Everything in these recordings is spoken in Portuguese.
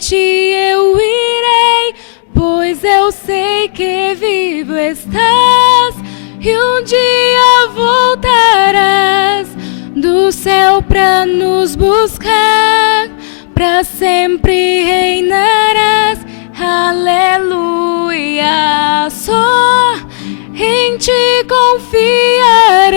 frente eu irei, pois eu sei que vivo estás, e um dia voltarás do céu pra nos buscar, pra sempre reinarás. Aleluia, só em ti confiarei,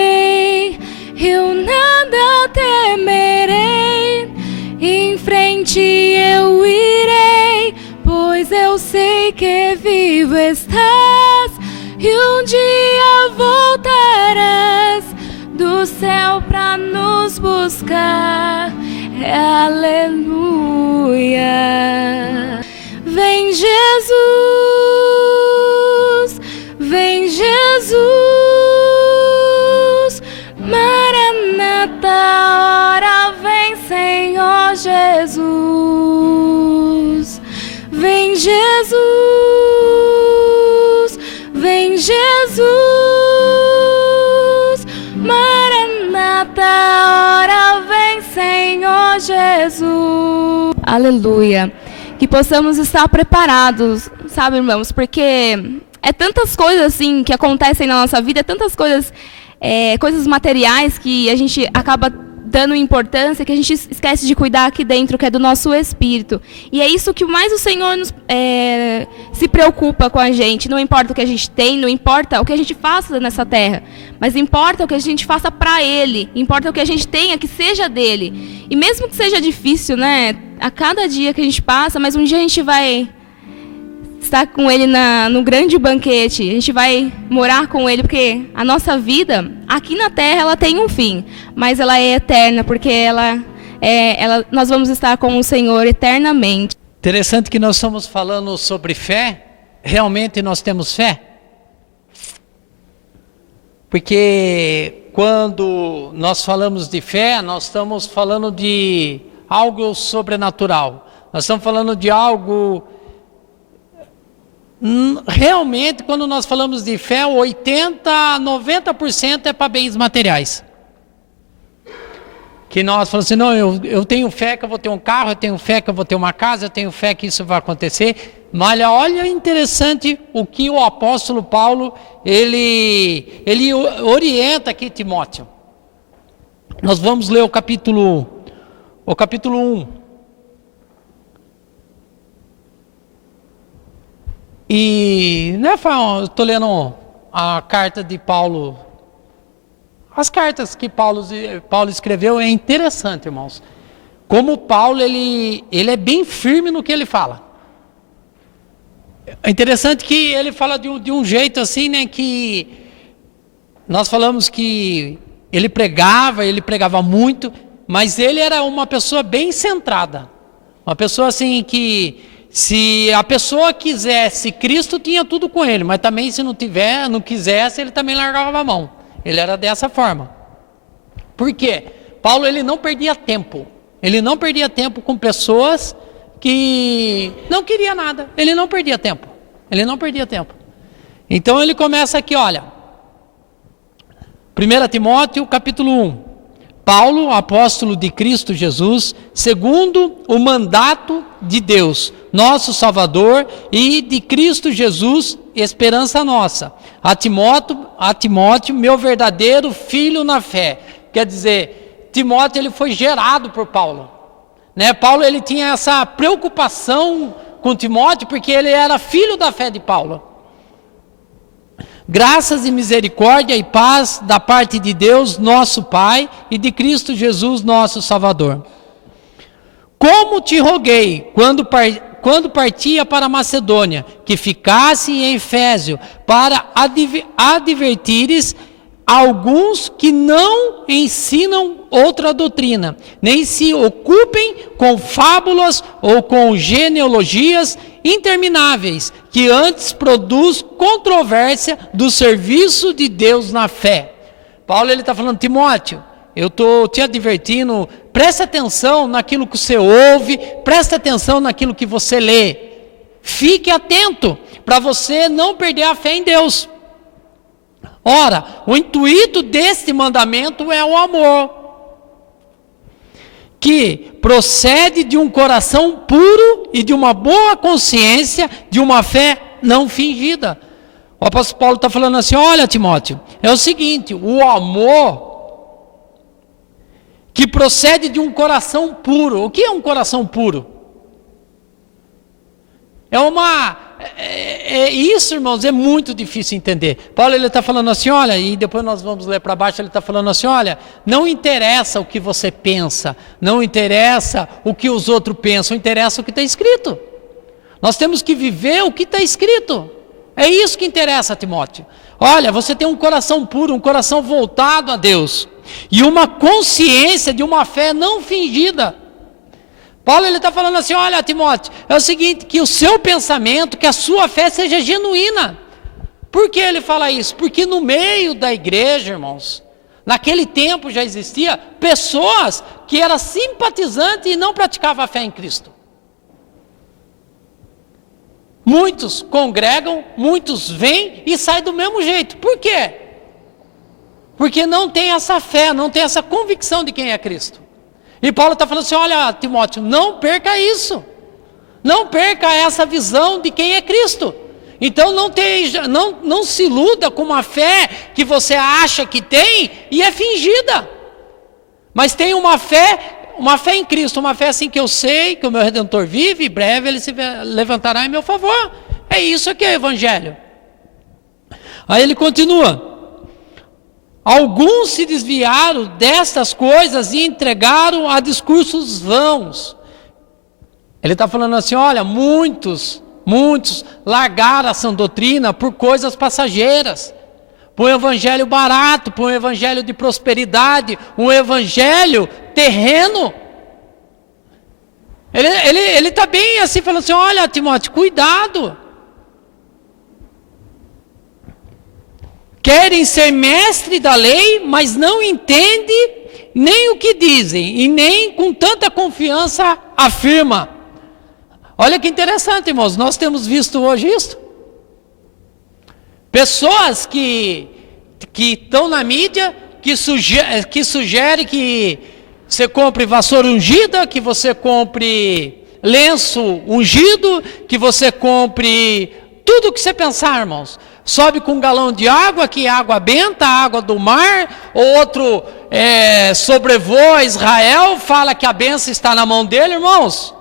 eu nada temerei, em frente eu irei, pois eu sei que vivo estás, e um dia voltarás do céu pra nos buscar. Aleluia. Vem Jesus, vem Jesus, Maranata, ora vem Senhor Jesus. Vem Jesus, vem Jesus, Maranata, ora vem Senhor Jesus. Aleluia. Que possamos estar preparados, sabe, irmãos? Porque é tantas coisas assim que acontecem na nossa vida, tantas coisas, coisas materiais que a gente acaba dando importância, que a gente esquece de cuidar aqui dentro, que é do nosso espírito. E é isso que mais o Senhor se preocupa com a gente. Não importa o que a gente tem, não importa o que a gente faça nessa terra, mas importa o que a gente faça para Ele, importa o que a gente tenha, que seja dele. E mesmo que seja difícil, né, a cada dia que a gente passa, mas um dia a gente vai estar com Ele no grande banquete, a gente vai morar com Ele, porque a nossa vida aqui na terra ela tem um fim, mas ela é eterna, porque nós vamos estar com o Senhor eternamente. Interessante que nós estamos falando sobre fé. Realmente nós temos fé? Porque quando nós falamos de fé, nós estamos falando de algo sobrenatural. Nós estamos falando de algo... Realmente, quando nós falamos de fé, 80% a 90% é para bens materiais. Que nós falamos assim, não, eu tenho fé que eu vou ter um carro, eu tenho fé que eu vou ter uma casa, eu tenho fé que isso vai acontecer. Mas olha interessante o que o apóstolo Paulo, ele orienta aqui Timóteo. Nós vamos ler o capítulo 1. E, né, eu estou lendo a carta de Paulo, as cartas que Paulo escreveu, é interessante, irmãos. Como Paulo, ele é bem firme no que ele fala. É interessante que ele fala de um jeito assim, né, que nós falamos que ele pregava muito, mas ele era uma pessoa bem centrada. Uma pessoa assim que... Se a pessoa quisesse Cristo, tinha tudo com ele, mas também se não quisesse, ele também largava a mão. Ele era dessa forma. Por quê? Paulo, ele não perdia tempo. Ele não perdia tempo com pessoas que não queriam nada. Ele não perdia tempo. Então ele começa aqui, olha. 1 Timóteo, capítulo 1. Paulo, apóstolo de Cristo Jesus, segundo o mandato de Deus, nosso Salvador, e de Cristo Jesus, esperança nossa. A Timóteo, meu verdadeiro filho na fé. Quer dizer, Timóteo, ele foi gerado por Paulo. Né? Paulo, ele tinha essa preocupação com Timóteo, porque ele era filho da fé de Paulo. Graças e misericórdia e paz da parte de Deus, nosso Pai, e de Cristo Jesus, nosso Salvador. Como te roguei, quando partia para a Macedônia, que ficasse em Éfeso, para advertires alguns que não ensinam outra doutrina, nem se ocupem com fábulas ou com genealogias intermináveis, que antes produz controvérsia do serviço de Deus na fé. Paulo, ele está falando, Timóteo, eu estou te advertindo, presta atenção naquilo que você ouve, presta atenção naquilo que você lê. Fique atento para você não perder a fé em Deus. Ora, o intuito deste mandamento é o amor, que procede de um coração puro e de uma boa consciência, de uma fé não fingida. O apóstolo Paulo está falando assim: olha, Timóteo, é o seguinte, o amor que procede de um coração puro. O que é um coração puro? Isso, irmãos, é muito difícil entender. Paulo está falando assim, olha, e depois nós vamos ler para baixo, ele está falando assim, olha, não interessa o que você pensa, não interessa o que os outros pensam, interessa o que está escrito. Nós temos que viver o que está escrito. É isso que interessa, Timóteo. Olha, você tem um coração puro, um coração voltado a Deus, e uma consciência de uma fé não fingida. Paulo está falando assim, olha, Timóteo, é o seguinte, que o seu pensamento, que a sua fé seja genuína. Por que ele fala isso? Porque no meio da igreja, irmãos, naquele tempo já existia pessoas que eram simpatizantes e não praticavam a fé em Cristo. Muitos congregam, muitos vêm e saem do mesmo jeito. Por quê? Porque não tem essa fé, não tem essa convicção de quem é Cristo. E Paulo está falando assim, olha, Timóteo, não perca isso. Não perca essa visão de quem é Cristo. Então não se iluda com uma fé que você acha que tem e é fingida. Mas tem uma fé em Cristo, uma fé assim que eu sei que o meu Redentor vive, e breve ele se levantará em meu favor. É isso que é o Evangelho. Aí ele continua. Alguns se desviaram destas coisas e entregaram a discursos vãos. Ele está falando assim, olha, muitos largaram a sã doutrina por coisas passageiras, por um evangelho barato, por um evangelho de prosperidade, um evangelho terreno. Ele está bem assim, falando assim, olha, Timóteo, cuidado. Querem ser mestre da lei, mas não entendem nem o que dizem, e nem com tanta confiança afirma. Olha que interessante, irmãos, nós temos visto hoje isso. Pessoas que estão na mídia, que sugerem que você compre vassoura ungida, que você compre lenço ungido, que você compre tudo o que você pensar, irmãos. Sobe com um galão de água, que é água benta, água do mar. Outro sobrevoa Israel, fala que a bênção está na mão dele, irmãos.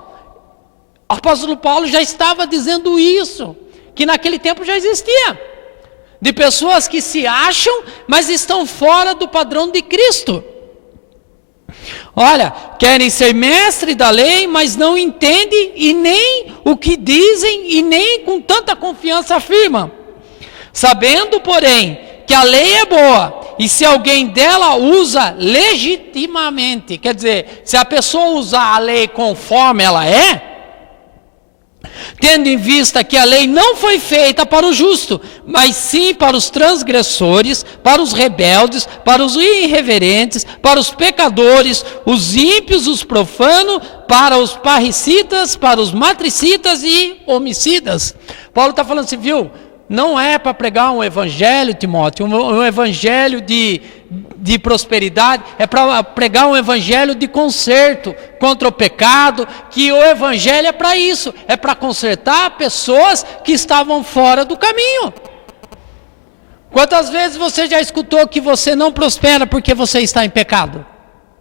O apóstolo Paulo já estava dizendo isso, que naquele tempo já existia. De pessoas que se acham, mas estão fora do padrão de Cristo. Olha, querem ser mestre da lei, mas não entendem e nem o que dizem e nem com tanta confiança afirmam. Sabendo, porém, que a lei é boa, e se alguém dela usa legitimamente, quer dizer, se a pessoa usar a lei conforme ela é, tendo em vista que a lei não foi feita para o justo, mas sim para os transgressores, para os rebeldes, para os irreverentes, para os pecadores, os ímpios, os profanos, para os parricidas, para os matricidas e homicidas. Paulo está falando assim, viu? Não é para pregar um evangelho, Timóteo, um evangelho de prosperidade, é para pregar um evangelho de conserto contra o pecado, que o evangelho é para isso, é para consertar pessoas que estavam fora do caminho. Quantas vezes você já escutou que você não prospera porque você está em pecado?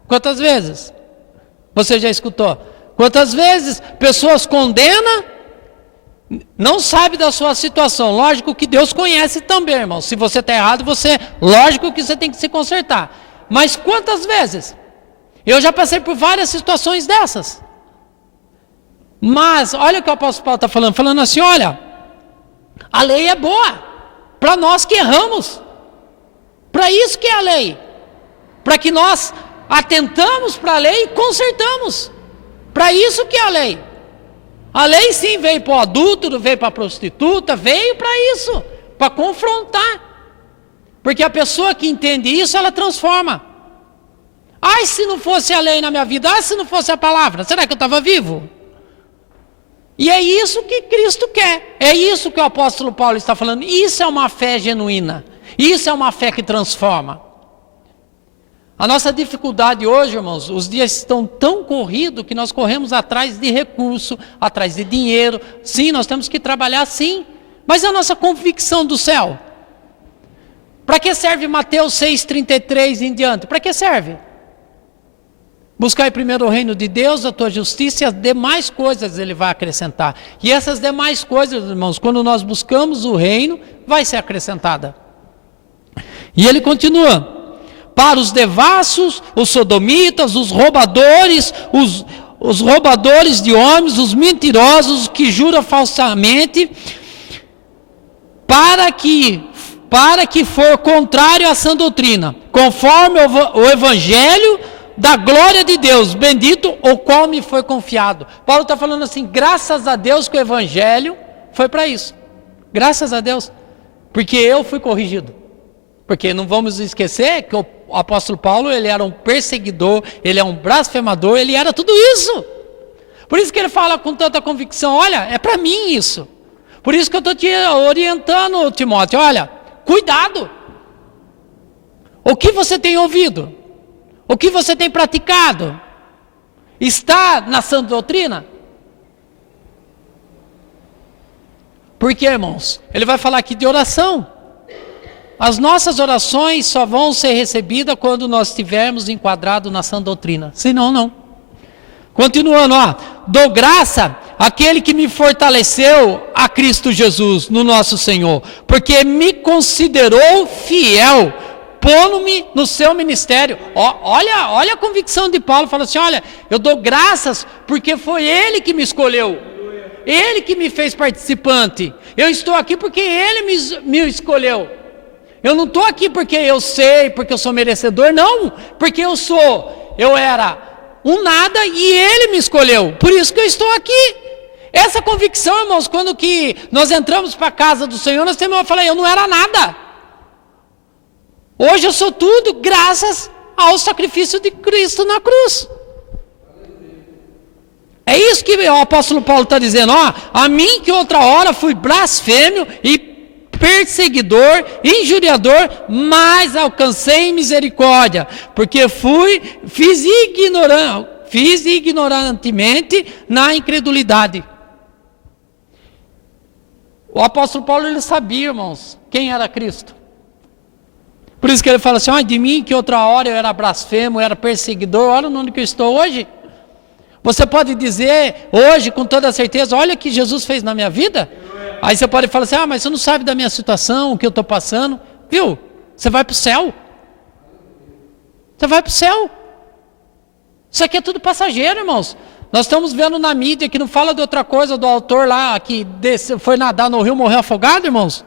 Quantas vezes você já escutou? Quantas vezes pessoas condenam, não sabe da sua situação? Lógico que Deus conhece também, irmão. Se você está errado, lógico que você tem que se consertar. Mas quantas vezes? Eu já passei por várias situações dessas. Mas olha o que o apóstolo Paulo está falando assim, olha, a lei é boa para nós que erramos. Para isso que é a lei. Para que nós atentamos para a lei e consertamos. Para isso que é a lei. A lei sim veio para o adúltero, veio para a prostituta, veio para isso, para confrontar. Porque a pessoa que entende isso, ela transforma. Ai, se não fosse a lei na minha vida, ai, se não fosse a palavra, será que eu estava vivo? E é isso que Cristo quer, é isso que o apóstolo Paulo está falando. Isso é uma fé genuína, isso é uma fé que transforma. A nossa dificuldade hoje, irmãos, os dias estão tão corridos que nós corremos atrás de recurso, atrás de dinheiro. Sim, nós temos que trabalhar sim, mas a nossa convicção do céu. Para que serve Mateus 6,33 em diante? Para que serve? Buscar primeiro o reino de Deus, a tua justiça e as demais coisas Ele vai acrescentar. E essas demais coisas, irmãos, quando nós buscamos o reino, vai ser acrescentada. E ele continua. Para os devassos, os sodomitas, os roubadores, os roubadores de homens, os mentirosos, que juram falsamente, para que for contrário à sã doutrina, conforme o evangelho da glória de Deus, bendito o qual me foi confiado. Paulo está falando assim, graças a Deus que o evangelho foi para isso. Graças a Deus, porque eu fui corrigido. Porque não vamos esquecer que o apóstolo Paulo, ele era um perseguidor, ele é um blasfemador, ele era tudo isso. Por isso que ele fala com tanta convicção, olha, é para mim isso. Por isso que eu estou te orientando, Timóteo, olha, cuidado. O que você tem ouvido? O que você tem praticado? Está na sã doutrina? Porque, irmãos, ele vai falar aqui de oração. As nossas orações só vão ser recebidas quando nós estivermos enquadrados na sã doutrina. Senão, não. Continuando, dou graça àquele que me fortaleceu a Cristo Jesus, no nosso Senhor, porque me considerou fiel, pondo-me no seu ministério. Olha a convicção de Paulo, fala assim, olha, eu dou graças porque foi Ele que me escolheu. Ele que me fez participante. Eu estou aqui porque Ele me escolheu. Eu não estou aqui porque eu sei, porque eu sou merecedor, não. Porque eu era um nada e Ele me escolheu. Por isso que eu estou aqui. Essa convicção, irmãos, quando que nós entramos para a casa do Senhor, nós temos, eu falei, eu não era nada. Hoje eu sou tudo graças ao sacrifício de Cristo na cruz. É isso que o apóstolo Paulo está dizendo, a mim que outra hora fui blasfêmio e perseguidor, injuriador, mas alcancei misericórdia, porque fiz ignorantemente na incredulidade. O apóstolo Paulo, ele sabia, irmãos, quem era Cristo. Por isso que ele fala assim, de mim que outra hora eu era blasfemo, eu era perseguidor, olha onde que eu estou hoje. Você pode dizer hoje com toda certeza, olha o que Jesus fez na minha vida. Aí você pode falar assim, mas você não sabe da minha situação, o que eu estou passando. Viu? Você vai para o céu. Você vai para o céu. Isso aqui é tudo passageiro, irmãos. Nós estamos vendo na mídia que não fala de outra coisa, do autor lá que foi nadar no rio, morreu afogado, irmãos.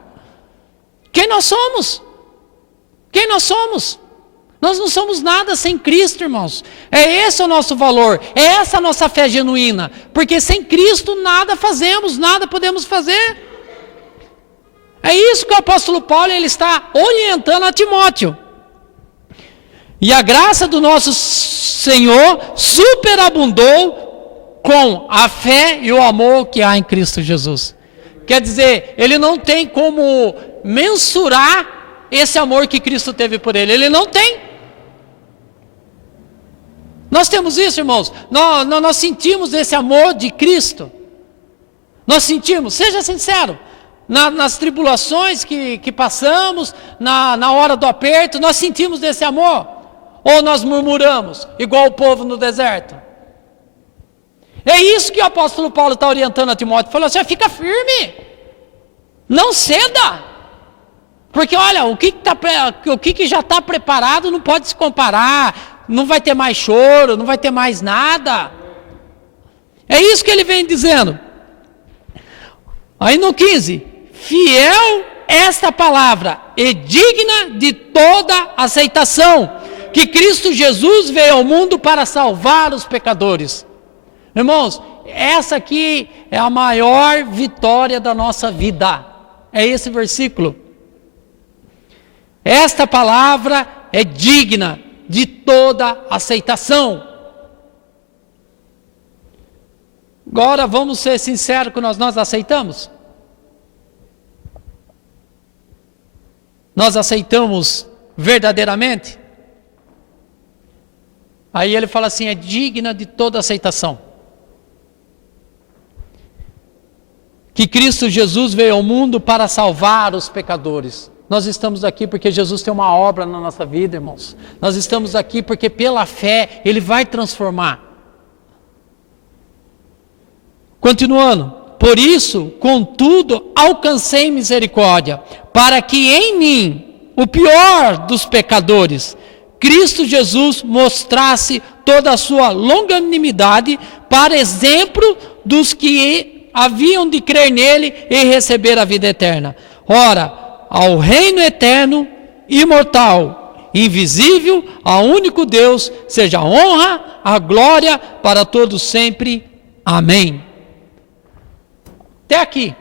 Quem nós somos? Quem nós somos? Nós não somos nada sem Cristo, irmãos. É esse o nosso valor, é essa a nossa fé genuína. Porque sem Cristo nada fazemos, nada podemos fazer. É isso que o apóstolo Paulo ele está orientando a Timóteo. E a graça do nosso Senhor superabundou com a fé e o amor que há em Cristo Jesus. Quer dizer, ele não tem como mensurar esse amor que Cristo teve por ele. Ele não tem. Nós temos isso, irmãos. Nós sentimos esse amor de Cristo. Nós sentimos, seja sincero. Nas tribulações que passamos, na hora do aperto, nós sentimos desse amor? Ou nós murmuramos, igual o povo no deserto? É isso que o apóstolo Paulo está orientando a Timóteo. Falou assim, fica firme, não ceda. Porque olha, o que já está preparado não pode se comparar, não vai ter mais choro, não vai ter mais nada. É isso que ele vem dizendo. Aí no 15, fiel esta palavra e digna de toda aceitação, que Cristo Jesus veio ao mundo para salvar os pecadores. Irmãos, essa aqui é a maior vitória da nossa vida. É esse versículo. Esta palavra é digna de toda aceitação. Agora vamos ser sinceros que nós aceitamos? Nós aceitamos verdadeiramente? Aí ele fala assim, é digna de toda aceitação. Que Cristo Jesus veio ao mundo para salvar os pecadores. Nós estamos aqui porque Jesus tem uma obra na nossa vida, irmãos. Nós estamos aqui porque pela fé Ele vai transformar. Continuando. Por isso, contudo, alcancei misericórdia, para que em mim, o pior dos pecadores, Cristo Jesus mostrasse toda a sua longanimidade para exemplo dos que haviam de crer nele e receber a vida eterna. Ora, ao reino eterno, imortal, invisível, ao único Deus, seja a honra, a glória para todos sempre. Amém. Até aqui,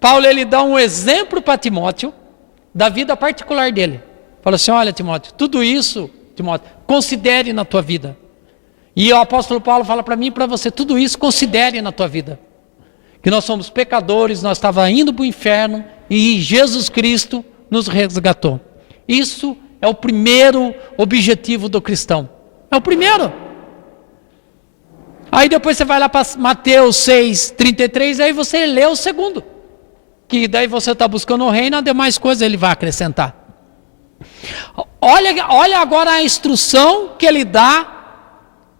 Paulo ele dá um exemplo para Timóteo da vida particular dele. Fala assim, olha Timóteo, tudo isso, Timóteo, considere na tua vida. E o apóstolo Paulo fala para mim e para você, tudo isso considere na tua vida. Que nós somos pecadores, nós estávamos indo para o inferno e Jesus Cristo nos resgatou. Isso é o primeiro objetivo do cristão. É o primeiro. Aí depois você vai lá para Mateus 6:33, aí você lê o segundo. Que daí você está buscando o reino, as demais coisas ele vai acrescentar. Olha agora a instrução que ele dá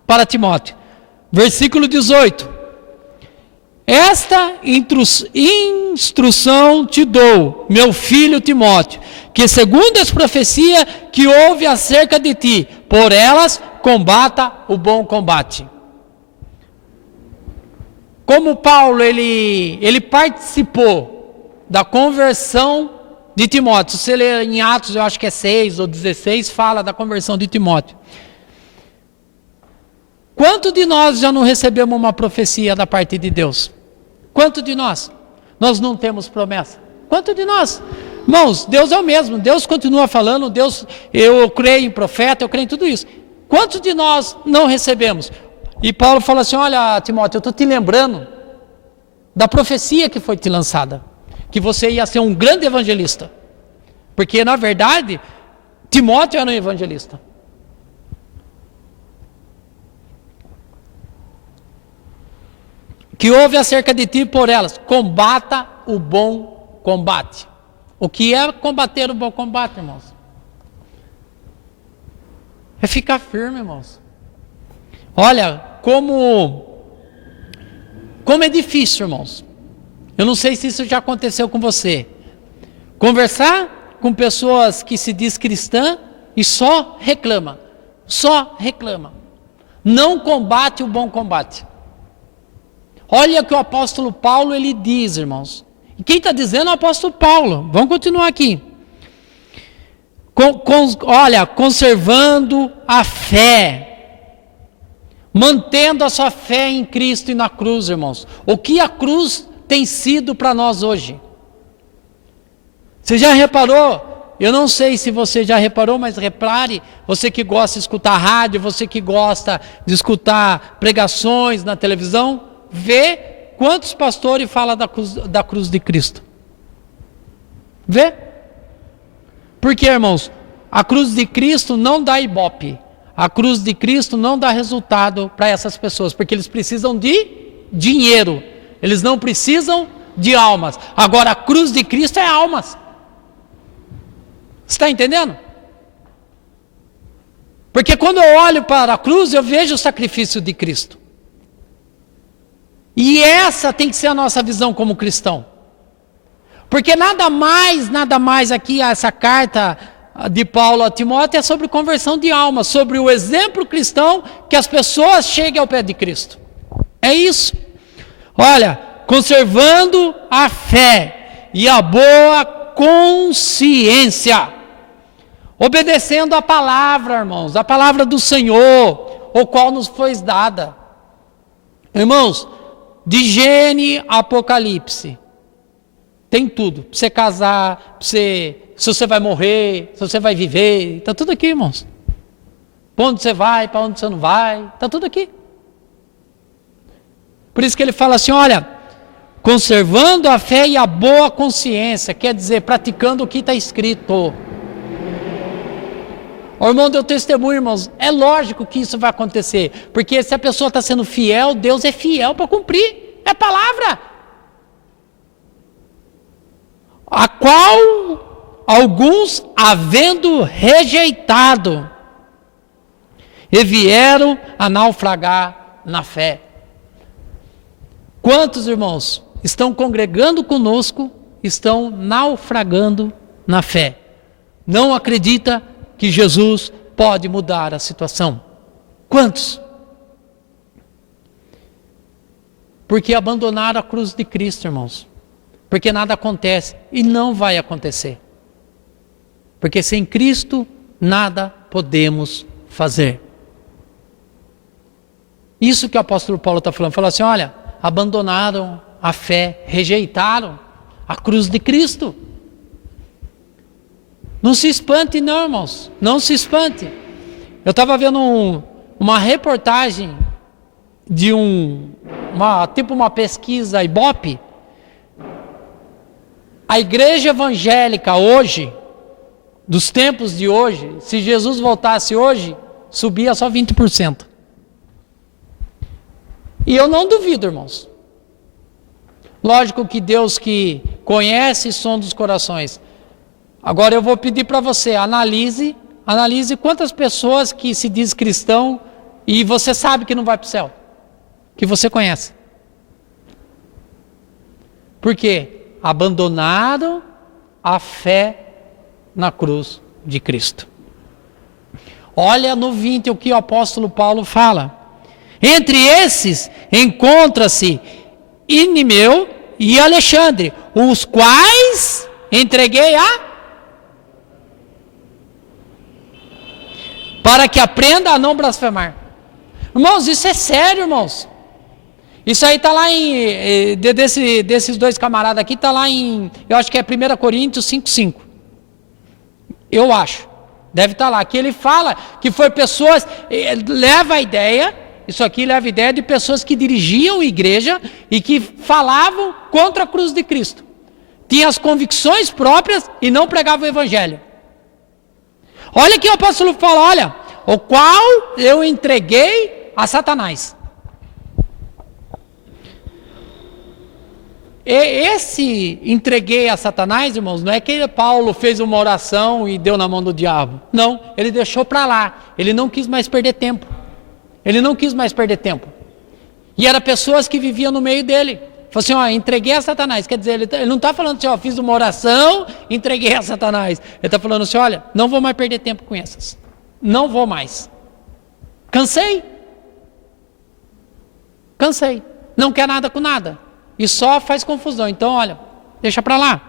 para Timóteo. Versículo 18. Esta instrução te dou, meu filho Timóteo, que segundo as profecias que houve acerca de ti, por elas combata o bom combate. Como Paulo ele participou da conversão de Timóteo, se você ler em Atos, eu acho que é 6 ou 16, fala da conversão de Timóteo. Quanto de nós já não recebemos uma profecia da parte de Deus? Quanto de nós? Nós não temos promessa. Quanto de nós? Irmãos, Deus é o mesmo, Deus continua falando, Deus, eu creio em profeta, eu creio em tudo isso. Quantos de nós não recebemos? E Paulo fala assim, olha Timóteo, eu estou te lembrando da profecia que foi te lançada, que você ia ser um grande evangelista. Porque na verdade, Timóteo era um evangelista. Que houve acerca de ti por elas, combata o bom combate. O que é combater o bom combate, irmãos? É ficar firme, irmãos. Olha, como é difícil, irmãos. Eu não sei se isso já aconteceu com você. Conversar com pessoas que se diz cristã e só reclama. Não combate o bom combate. Olha o que o apóstolo Paulo ele diz, irmãos. E quem está dizendo é o apóstolo Paulo. Vamos continuar aqui. Olha, conservando a fé. Mantendo a sua fé em Cristo e na cruz, irmãos. O que a cruz tem sido para nós hoje? Você já reparou? Eu não sei se você já reparou, mas repare, você que gosta de escutar rádio, você que gosta de escutar pregações na televisão, vê quantos pastores falam da cruz de Cristo. Vê? Porque, irmãos, a cruz de Cristo não dá ibope. A cruz de Cristo não dá resultado para essas pessoas, porque eles precisam de dinheiro. Eles não precisam de almas. Agora, a cruz de Cristo é almas. Você está entendendo? Porque quando eu olho para a cruz, eu vejo o sacrifício de Cristo. E essa tem que ser a nossa visão como cristão. Porque nada mais aqui, essa carta de Paulo a Timóteo é sobre conversão de alma, sobre o exemplo cristão que as pessoas cheguem ao pé de Cristo. É isso. Olha, conservando a fé e a boa consciência, obedecendo a palavra, irmãos, a palavra do Senhor, o qual nos foi dada. Irmãos, de Gênesis a Apocalipse, tem tudo, para você casar, se você vai morrer, se você vai viver, está tudo aqui, irmãos. Para onde você vai, para onde você não vai, está tudo aqui. Por isso que ele fala assim, olha, conservando a fé e a boa consciência, quer dizer, praticando o que está escrito. O irmão deu testemunho, irmãos. É lógico que isso vai acontecer. Porque se a pessoa está sendo fiel, Deus é fiel para cumprir. É palavra. A qual alguns, havendo rejeitado, e vieram a naufragar na fé. Quantos irmãos estão congregando conosco, estão naufragando na fé? Não acredita que Jesus pode mudar a situação? Quantos? Porque abandonaram a cruz de Cristo, irmãos. Porque nada acontece e não vai acontecer. Porque sem Cristo nada podemos fazer. Isso que o apóstolo Paulo está falando. Falou assim, olha, abandonaram a fé, rejeitaram a cruz de Cristo. Não se espante não, irmãos. Não se espante. Eu estava vendo uma reportagem de uma pesquisa Ibope. A igreja evangélica hoje, dos tempos de hoje, se Jesus voltasse hoje, subia só 20%. E eu não duvido, irmãos. Lógico que Deus que conhece o som dos corações. Agora eu vou pedir para você, analise quantas pessoas que se diz cristão e você sabe que não vai para o céu. Que você conhece. Por quê? Abandonaram a fé na cruz de Cristo. Olha no 20 o que o apóstolo Paulo fala. Entre esses encontra-se Inimeu e Alexandre, os quais entreguei para que aprenda a não blasfemar. Irmãos, isso é sério, irmãos. Isso aí está lá desses dois camaradas aqui, está lá eu acho que é 1 Coríntios 5,5. Eu acho. Deve estar lá. Que ele fala que foi pessoas, leva a ideia, isso aqui leva a ideia de pessoas que dirigiam a igreja e que falavam contra a cruz de Cristo. Tinham as convicções próprias e não pregavam o evangelho. Olha que o apóstolo fala, olha, o qual eu entreguei a Satanás. Esse entreguei a Satanás, irmãos, não é que Paulo fez uma oração e deu na mão do diabo. Não, ele deixou para lá. Ele não quis mais perder tempo. E eram pessoas que viviam no meio dele. Falou assim, ó, entreguei a Satanás. Quer dizer, ele não está falando assim, ó, fiz uma oração, entreguei a Satanás. Ele está falando assim, olha, não vou mais perder tempo com essas. Não vou mais. Cansei. Não quer nada com nada. E só faz confusão. Então, olha, deixa para lá.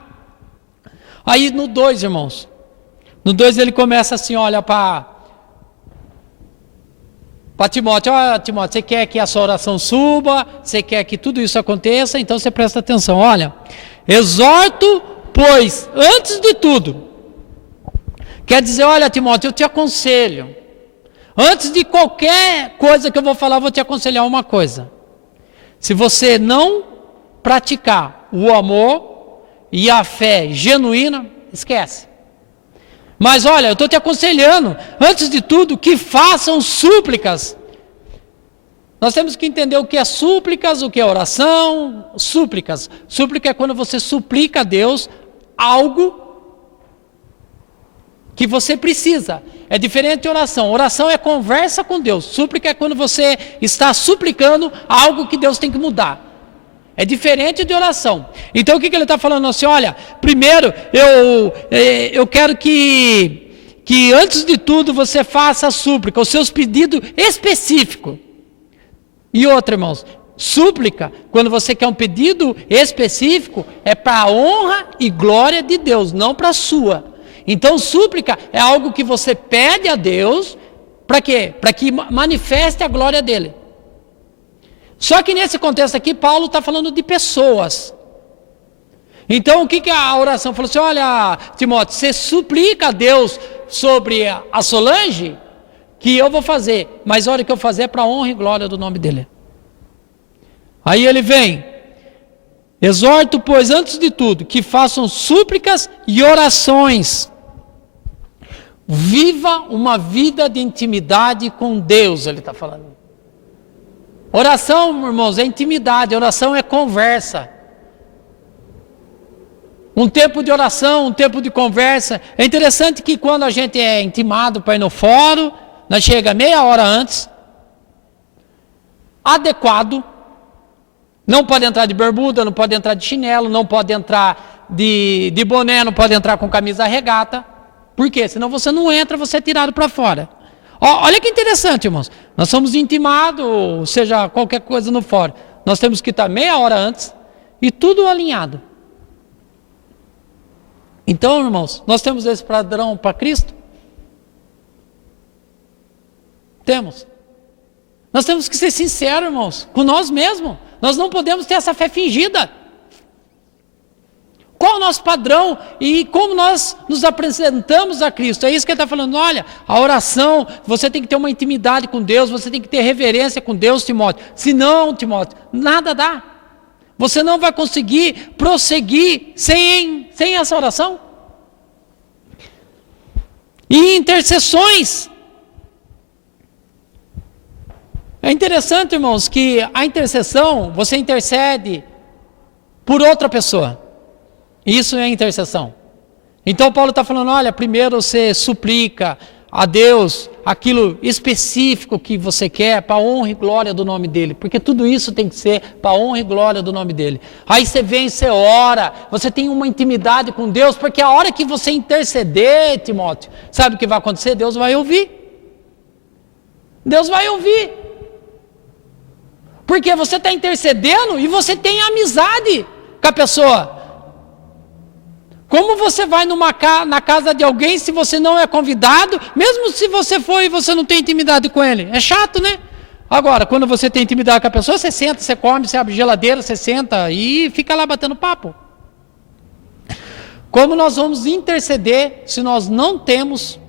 Aí no 2, irmãos. No 2 ele começa assim, olha para Timóteo. Olha, Timóteo, você quer que a sua oração suba? Você quer que tudo isso aconteça? Então você presta atenção. Olha, exorto, pois, antes de tudo. Quer dizer, olha, Timóteo, eu te aconselho. Antes de qualquer coisa que eu vou falar, eu vou te aconselhar uma coisa. Se você não praticar o amor e a fé genuína, esquece. Mas olha, eu estou te aconselhando, antes de tudo, que façam súplicas. Nós temos que entender o que é súplicas, o que é oração. Súplicas. Súplica é quando você suplica a Deus algo que você precisa. É diferente de oração. Oração é conversa com Deus. Súplica é quando você está suplicando algo que Deus tem que mudar. É diferente de oração. Então o que ele está falando assim? Olha, primeiro eu quero que antes de tudo você faça a súplica, os seus pedidos específicos. E outra, irmãos, súplica, quando você quer um pedido específico, é para a honra e glória de Deus, não para a sua. Então súplica é algo que você pede a Deus, para quê? Para que manifeste a glória dele. Só que nesse contexto aqui, Paulo está falando de pessoas. Então, o que a oração falou assim? Olha, Timóteo, você suplica a Deus sobre a Solange, que eu vou fazer. Mas a hora que eu fazer é para a honra e glória do nome dele. Aí ele vem. Exorto, pois, antes de tudo, que façam súplicas e orações Viva uma vida de intimidade com Deus, ele está falando. Oração, irmãos, é intimidade, oração é conversa. Um tempo de oração, um tempo de conversa. É interessante que quando a gente é intimado para ir no fórum, nós chega meia hora antes, adequado, não pode entrar de bermuda, não pode entrar de chinelo, não pode entrar de boné, não pode entrar com camisa regata. Por quê? Senão você não entra, você é tirado para fora. Olha que interessante, irmãos. Nós somos intimados, seja qualquer coisa no fórum. Nós temos que estar meia hora antes e tudo alinhado. Então, irmãos, nós temos esse padrão para Cristo? Temos. Nós temos que ser sinceros, irmãos, com nós mesmos. Nós não podemos ter essa fé fingida. Qual o nosso padrão e como nós nos apresentamos a Cristo? É isso que ele está falando. Olha, a oração, você tem que ter uma intimidade com Deus, você tem que ter reverência com Deus, Timóteo. Se não, Timóteo, nada dá. Você não vai conseguir prosseguir sem essa oração. E intercessões. É interessante, irmãos, que a intercessão, você intercede por outra pessoa. Isso é intercessão. Então Paulo está falando, olha, primeiro você suplica a Deus aquilo específico que você quer para a honra e glória do nome dele, porque tudo isso tem que ser para a honra e glória do nome dele. Aí você vem, você ora, você tem uma intimidade com Deus, porque a hora que você interceder, Timóteo, sabe o que vai acontecer? Deus vai ouvir. Deus vai ouvir. Porque você está intercedendo e você tem amizade com a pessoa. Como você vai na casa de alguém se você não é convidado, mesmo se você for e você não tem intimidade com ele? É chato, né? Agora, quando você tem intimidade com a pessoa, você senta, você come, você abre geladeira, você senta e fica lá batendo papo. Como nós vamos interceder se nós não temos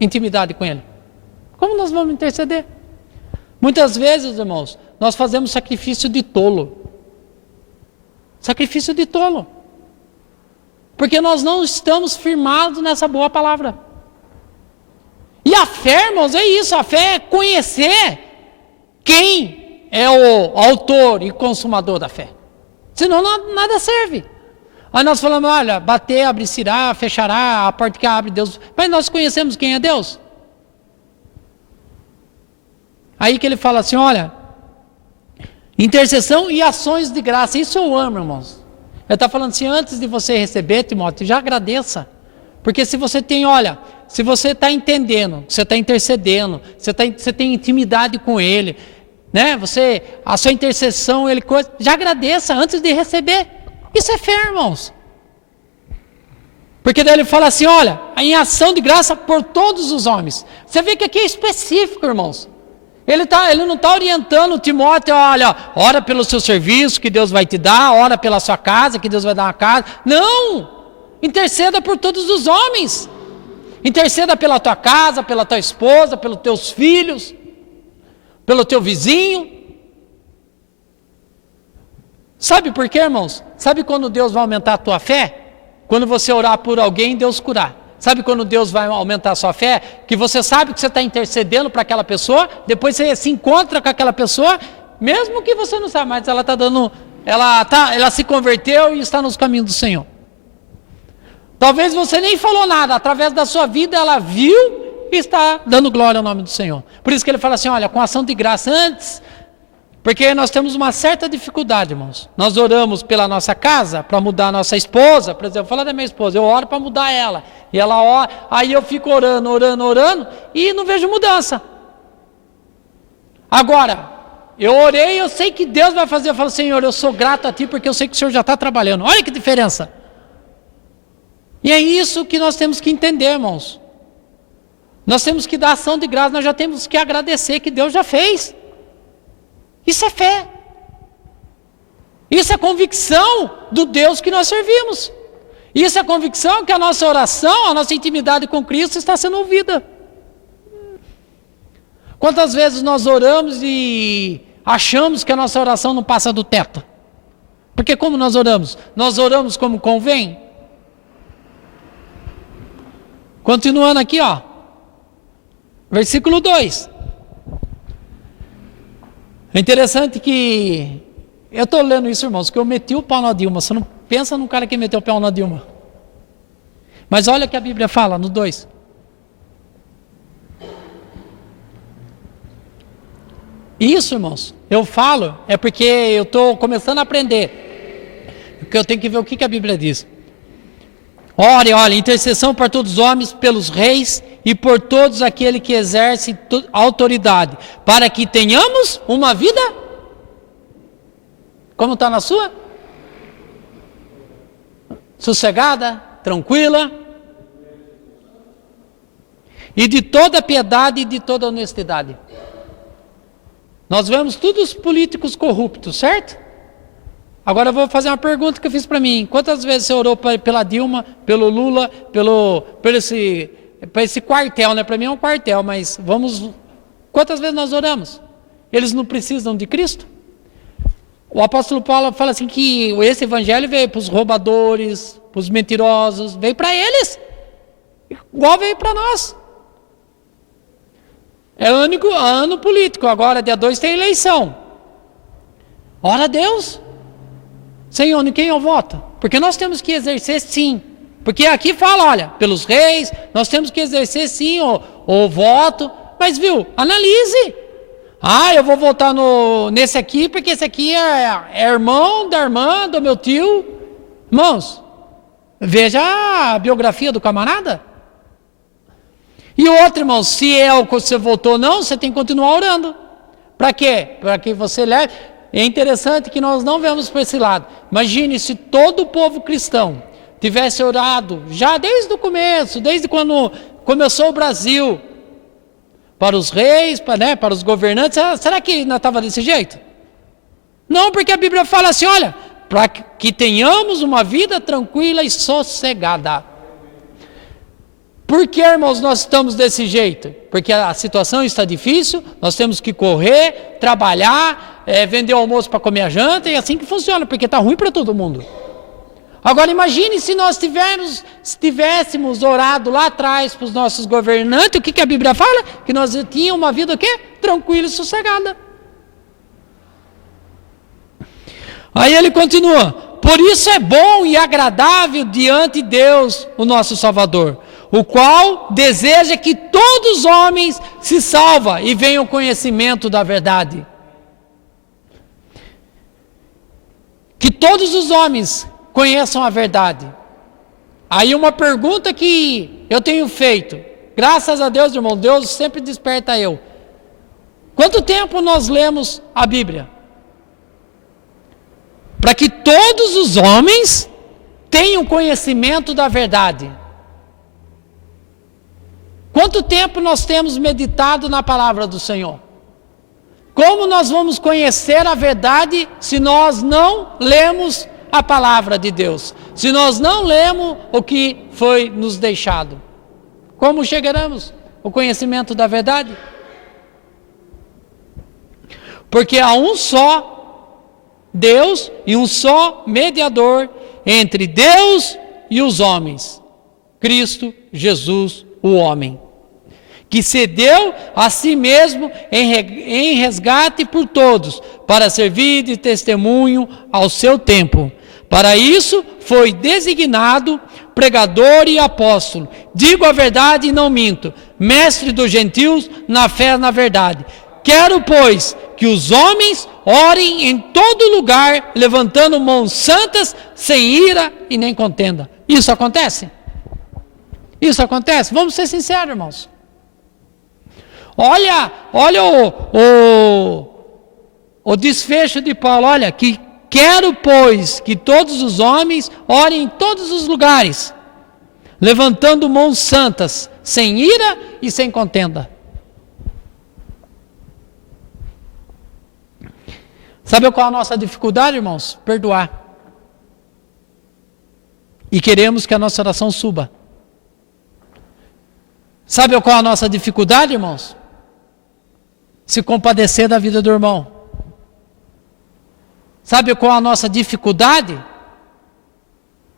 intimidade com ele? Como nós vamos interceder? Muitas vezes, irmãos, nós fazemos sacrifício de tolo. Sacrifício de tolo. Porque nós não estamos firmados nessa boa palavra. E a fé, irmãos, é isso. A fé é conhecer quem é o autor e consumador da fé. Senão nada serve. Aí nós falamos, olha, bater, abrir-se-á, fechará, a porta que abre, Deus. Mas nós conhecemos quem é Deus. Aí que ele fala assim, olha, intercessão e ações de graça. Isso eu amo, irmãos. Ele está falando assim, antes de você receber, Timóteo, já agradeça. Porque se você tem, olha, se você está entendendo, você está intercedendo, você tem intimidade com ele, né? A sua intercessão, já agradeça antes de receber. Isso é fé, irmãos. Porque daí ele fala assim, olha, em ação de graça por todos os homens. Você vê que aqui é específico, irmãos. Ele não está orientando o Timóteo, olha, ora pelo seu serviço que Deus vai te dar, ora pela sua casa que Deus vai dar uma casa. Não! Interceda por todos os homens. Interceda pela tua casa, pela tua esposa, pelos teus filhos, pelo teu vizinho. Sabe por quê, irmãos? Sabe quando Deus vai aumentar a tua fé? Quando você orar por alguém, Deus curar. Sabe quando Deus vai aumentar a sua fé? Que você sabe que você está intercedendo para aquela pessoa, depois você se encontra com aquela pessoa, mesmo que você não saiba, mas ela se converteu e está nos caminhos do Senhor. Talvez você nem falou nada, através da sua vida ela viu e está dando glória ao nome do Senhor. Por isso que ele fala assim, olha, com ação de graça antes, porque nós temos uma certa dificuldade, irmãos. Nós oramos pela nossa casa, para mudar a nossa esposa, por exemplo, fala da minha esposa, eu oro para mudar ela, e ela ora, aí eu fico orando, e não vejo mudança. Agora, eu orei, eu sei que Deus vai fazer, eu falo, Senhor, eu sou grato a Ti, porque eu sei que o Senhor já está trabalhando. Olha que diferença. E é isso que nós temos que entender, irmãos. Nós temos que dar ação de graça, nós já temos que agradecer que Deus já fez. Isso é fé. Isso é convicção do Deus que nós servimos. Isso é convicção que a nossa oração, a nossa intimidade com Cristo está sendo ouvida. Quantas vezes nós oramos e achamos que a nossa oração não passa do teto? Porque como nós oramos? Nós oramos como convém? Continuando aqui, ó. Versículo 2. É interessante que eu estou lendo isso, irmãos, que eu meti o pau na Dilma. Você não pensa num cara que meteu o pau na Dilma. Mas olha o que a Bíblia fala no 2. Isso, irmãos, eu falo, é porque eu estou começando a aprender. Porque eu tenho que ver o que a Bíblia diz. Olha, intercessão por todos os homens, pelos reis e por todos aqueles que exercem autoridade, para que tenhamos uma vida, como está na sua? Sossegada, tranquila, e de toda piedade e de toda honestidade. Nós vemos todos os políticos corruptos, certo? Agora eu vou fazer uma pergunta que eu fiz para mim. Quantas vezes você orou pela Dilma, pelo Lula, por esse quartel, né? Para mim é um quartel, mas quantas vezes nós oramos? Eles não precisam de Cristo? O apóstolo Paulo fala assim que esse evangelho veio para os roubadores, para os mentirosos, veio para eles, igual veio para nós. É ano político, agora dia 2 tem eleição. Ora a Deus, Senhor, em quem eu voto? Porque nós temos que exercer sim. Porque aqui fala, olha, pelos reis, nós temos que exercer sim o voto. Mas viu, analise. Eu vou votar nesse aqui, porque esse aqui é irmão da irmã do meu tio. Irmãos, veja a biografia do camarada. E outro, irmão, se é o que você votou ou não, você tem que continuar orando. Para quê? Para que você leve. É interessante que nós não vemos por esse lado. Imagine se todo o povo cristão tivesse orado, já desde o começo, desde quando começou o Brasil, para os reis, para os governantes, será que ainda estava desse jeito? Não, porque a Bíblia fala assim, olha, para que tenhamos uma vida tranquila e sossegada. Por que, irmãos, nós estamos desse jeito? Porque a situação está difícil, nós temos que correr, trabalhar, vender o almoço para comer a janta, e é assim que funciona, porque está ruim para todo mundo. Agora imagine se nós tivéssemos orado lá atrás para os nossos governantes, o que a Bíblia fala? Que nós tínhamos uma vida o quê? Tranquila e sossegada. Aí ele continua, por isso é bom e agradável diante de Deus, o nosso Salvador, o qual deseja que todos os homens se salvem e venham ao conhecimento da verdade. Que todos os homens conheçam a verdade. Aí uma pergunta que eu tenho feito, graças a Deus, irmão, Deus sempre desperta eu. Quanto tempo nós lemos a Bíblia? Para que todos os homens tenham conhecimento da verdade. Quanto tempo nós temos meditado na palavra do Senhor? Como nós vamos conhecer a verdade se nós não lemos a palavra de Deus? Se nós não lemos o que foi nos deixado? Como chegaremos ao conhecimento da verdade? Porque há um só Deus e um só mediador entre Deus e os homens, Cristo Jesus, o homem, que se deu a si mesmo em resgate por todos, para servir de testemunho ao seu tempo. Para isso foi designado pregador e apóstolo, digo a verdade e não minto, mestre dos gentios na fé na verdade. Quero, pois, que os homens orem em todo lugar, levantando mãos santas, sem ira e nem contenda. Isso acontece? Isso acontece? Vamos ser sinceros, irmãos. Olha o desfecho de Paulo. Olha, que quero, pois, que todos os homens orem em todos os lugares, levantando mãos santas, sem ira e sem contenda. Sabe qual é a nossa dificuldade, irmãos? Perdoar. E queremos que a nossa oração suba. Sabe qual é a nossa dificuldade, irmãos? Se compadecer da vida do irmão. Sabe qual é a nossa dificuldade?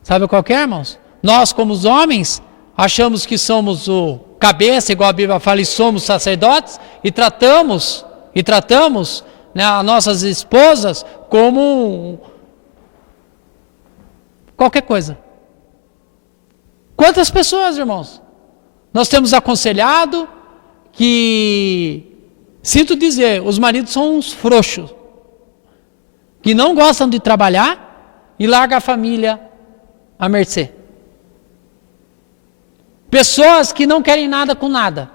Sabe qual que é, irmãos? Nós, como os homens, achamos que somos o cabeça, igual a Bíblia fala, e somos sacerdotes, e tratamos, né, as nossas esposas como qualquer coisa. Quantas pessoas, irmãos, nós temos aconselhado que, sinto dizer, os maridos são uns frouxos, que não gostam de trabalhar e largam a família à mercê. Pessoas que não querem nada com nada.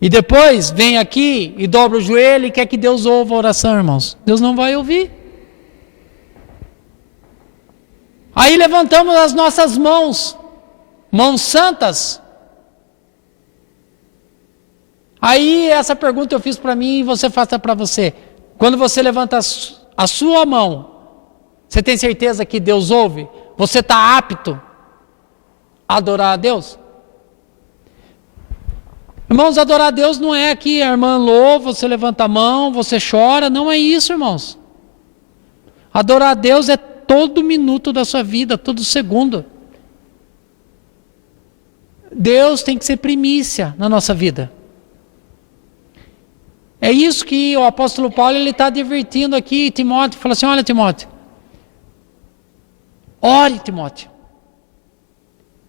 E depois vem aqui e dobra o joelho e quer que Deus ouva a oração, irmãos. Deus não vai ouvir. Aí levantamos as nossas mãos santas. Aí essa pergunta eu fiz para mim e você faça para você. Quando você levanta a sua mão, você tem certeza que Deus ouve? Você está apto a adorar a Deus? Irmãos, adorar a Deus não é que a irmã louva, você levanta a mão, você chora. Não é isso, irmãos. Adorar a Deus é todo minuto da sua vida, todo segundo. Deus tem que ser primícia na nossa vida. É isso que o apóstolo Paulo está advertindo aqui, Timóteo. Fala assim, olha Timóteo, ore Timóteo.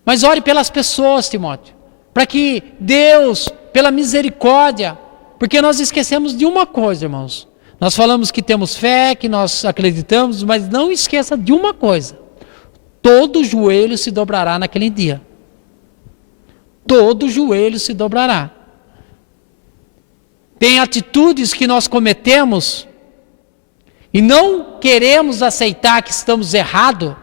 Mas ore pelas pessoas, Timóteo. Para que Deus, pela misericórdia, porque nós esquecemos de uma coisa, irmãos. Nós falamos que temos fé, que nós acreditamos, mas não esqueça de uma coisa. Todo joelho se dobrará naquele dia. Todo joelho se dobrará. Tem atitudes que nós cometemos e não queremos aceitar que estamos errados,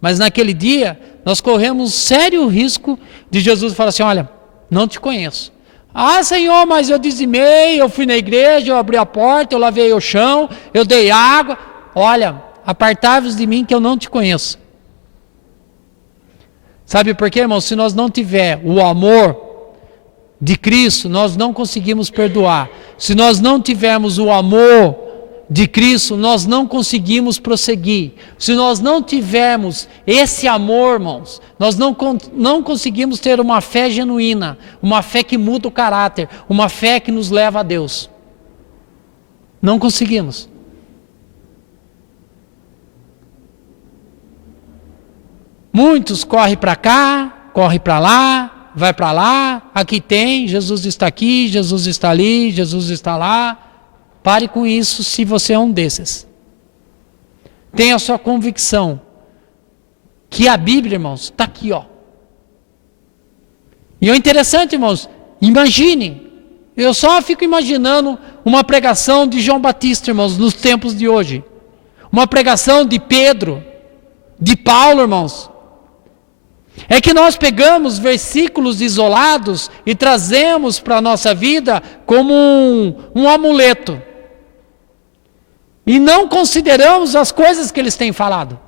mas naquele dia nós corremos sério risco de Jesus falar assim, olha, não te conheço. Ah, Senhor, mas eu dizimei, eu fui na igreja, eu abri a porta, eu lavei o chão, eu dei água. Olha, apartai-vos de mim que eu não te conheço. Sabe por quê, irmão? Se nós não tiver o amor de Cristo, nós não conseguimos perdoar. Se nós não tivermos o amor de Cristo, nós não conseguimos prosseguir. Se nós não tivermos esse amor, irmãos, nós não conseguimos ter uma fé genuína, uma fé que muda o caráter, uma fé que nos leva a Deus. Não conseguimos. Muitos correm para cá, correm para lá, vai para lá, aqui tem, Jesus está aqui, Jesus está ali, Jesus está lá. Pare com isso se você é um desses. Tenha a sua convicção que a Bíblia, irmãos, está aqui, ó. E é interessante, irmãos, imagine, eu só fico imaginando uma pregação de João Batista, irmãos, nos tempos de hoje. Uma pregação de Pedro, de Paulo, irmãos. É que nós pegamos versículos isolados e trazemos para a nossa vida como um amuleto. E não consideramos as coisas que eles têm falado.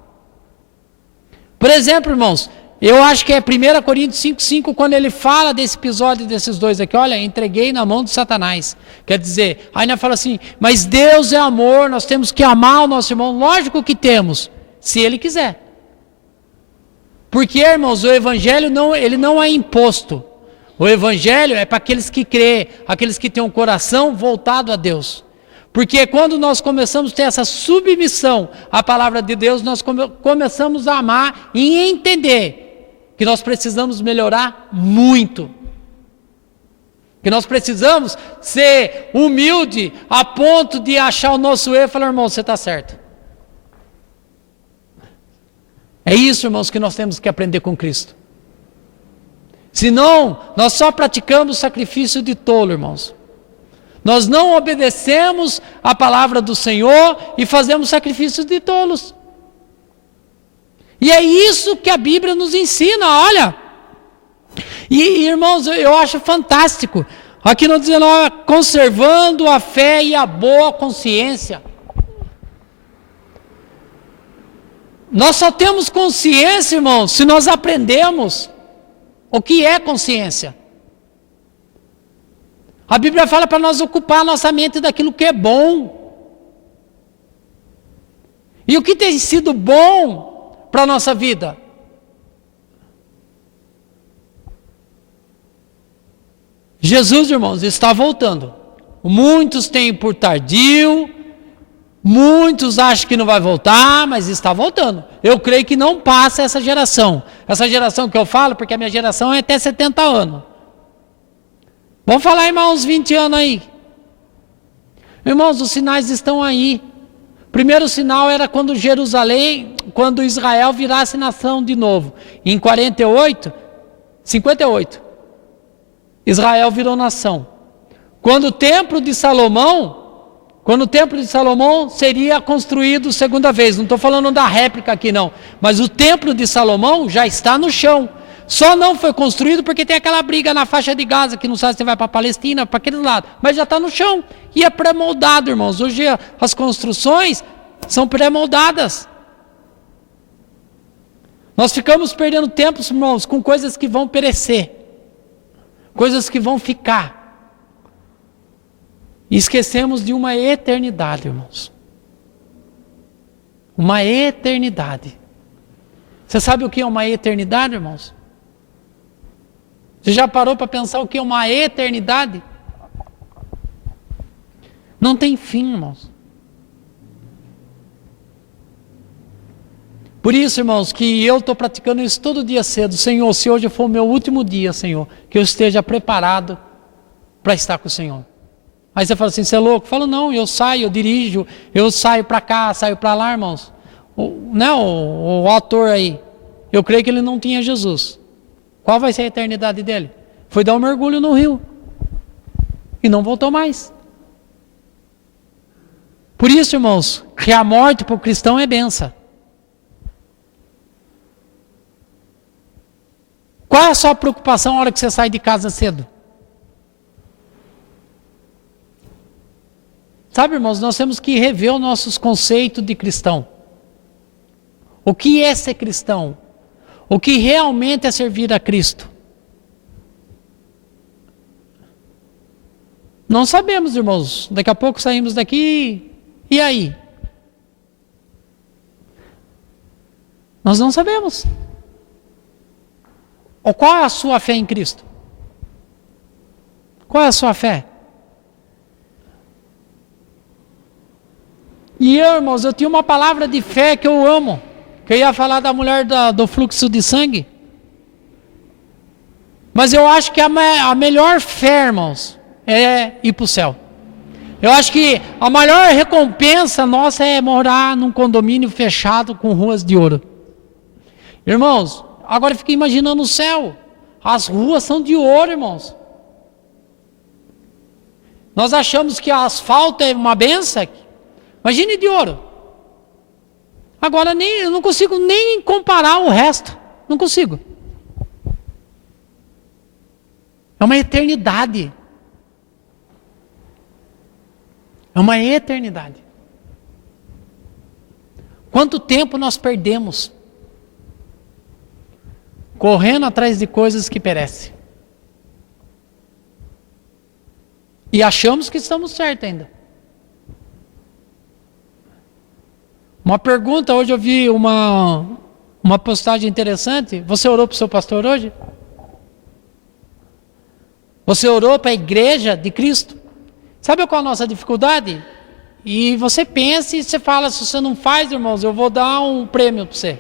Por exemplo, irmãos, eu acho que é 1 Coríntios 5,5, quando ele fala desse episódio desses dois aqui, olha, entreguei na mão de Satanás. Quer dizer, ainda fala assim, mas Deus é amor, nós temos que amar o nosso irmão. Lógico que temos, se ele quiser. Porque, irmãos, o evangelho ele não é imposto. O evangelho é para aqueles que crêem, aqueles que têm um coração voltado a Deus. Porque quando nós começamos a ter essa submissão à palavra de Deus, nós começamos a amar e entender que nós precisamos melhorar muito. Que nós precisamos ser humilde a ponto de achar o nosso erro e falar, irmão, você está certo. É isso, irmãos, que nós temos que aprender com Cristo. Senão, nós só praticamos sacrifício de tolo, irmãos. Nós não obedecemos a palavra do Senhor e fazemos sacrifícios de tolos. E é isso que a Bíblia nos ensina, olha. E irmãos, eu acho fantástico. Aqui nós dizemos, conservando a fé e a boa consciência. Nós só temos consciência, irmãos, se nós aprendemos o que é consciência. A Bíblia fala para nós ocupar a nossa mente daquilo que é bom. E o que tem sido bom para a nossa vida? Jesus, irmãos, está voltando. Muitos têm por tardio, muitos acham que não vai voltar, mas está voltando. Eu creio que não passa essa geração. Essa geração que eu falo, porque a minha geração é até 70 anos. Vamos falar, irmãos, 20 anos aí. Irmãos, os sinais estão aí. O primeiro sinal era quando quando Israel virasse nação de novo. Em 58, Israel virou nação. Quando o templo de Salomão seria construído segunda vez. Não estou falando da réplica aqui não, mas o templo de Salomão já está no chão. Só não foi construído porque tem aquela briga na faixa de Gaza, que não sabe se vai para a Palestina, para aquele lado, mas já está no chão. E é pré-moldado, irmãos. Hoje as construções são pré-moldadas. Nós ficamos perdendo tempo, irmãos, com coisas que vão perecer, coisas que vão ficar. E esquecemos de uma eternidade, irmãos. Uma eternidade. Você sabe o que é uma eternidade, irmãos? Você já parou para pensar o que é uma eternidade? Não tem fim, irmãos. Por isso, irmãos, que eu estou praticando isso todo dia cedo. Senhor, se hoje for o meu último dia, Senhor, que eu esteja preparado para estar com o Senhor. Aí você fala assim, você é louco? Eu falo, não, eu saio, eu dirijo, eu saio para cá, saio para lá, irmãos. O autor aí, eu creio que ele não tinha Jesus. Qual vai ser a eternidade dele? Foi dar um mergulho no rio. E não voltou mais. Por isso, irmãos, que a morte para o cristão é benção. Qual é a sua preocupação na hora que você sai de casa cedo? Sabe, irmãos, nós temos que rever os nossos conceitos de cristão. O que é ser cristão? O que realmente é servir a Cristo? Não sabemos, irmãos. Daqui a pouco saímos daqui, e aí? Nós não sabemos. Ou qual é a sua fé em Cristo? Qual é a sua fé? E eu, irmãos, eu tinha uma palavra de fé que eu amo. Que eu ia falar da mulher do fluxo de sangue. Mas eu acho que a melhor fé, irmãos, é ir para o céu. Eu acho que a maior recompensa nossa é morar num condomínio fechado com ruas de ouro. Irmãos, agora eu fiquei imaginando o céu. As ruas são de ouro, irmãos. Nós achamos que a asfalto é uma benção. Imagine de ouro. Agora eu não consigo nem comparar o resto. Não consigo. É uma eternidade. É uma eternidade. Quanto tempo nós perdemos correndo atrás de coisas que perecem? E achamos que estamos certos ainda. Uma pergunta, hoje eu vi uma postagem interessante. Você orou para o seu pastor hoje? Você orou para a igreja de Cristo? Sabe qual é a nossa dificuldade? E você pensa e você fala, se você não faz, irmãos, eu vou dar um prêmio para você.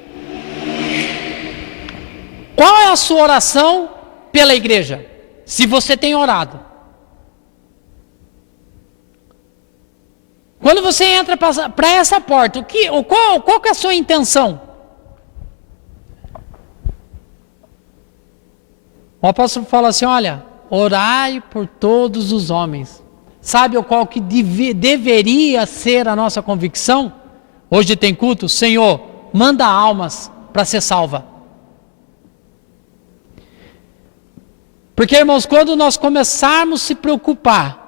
Qual é a sua oração pela igreja? Se você tem orado. Quando você entra para essa porta, qual que é a sua intenção? O apóstolo fala assim, olha, orai por todos os homens. Sabe qual que deveria ser a nossa convicção? Hoje tem culto, Senhor, manda almas para ser salva. Porque, irmãos, quando nós começarmos a se preocupar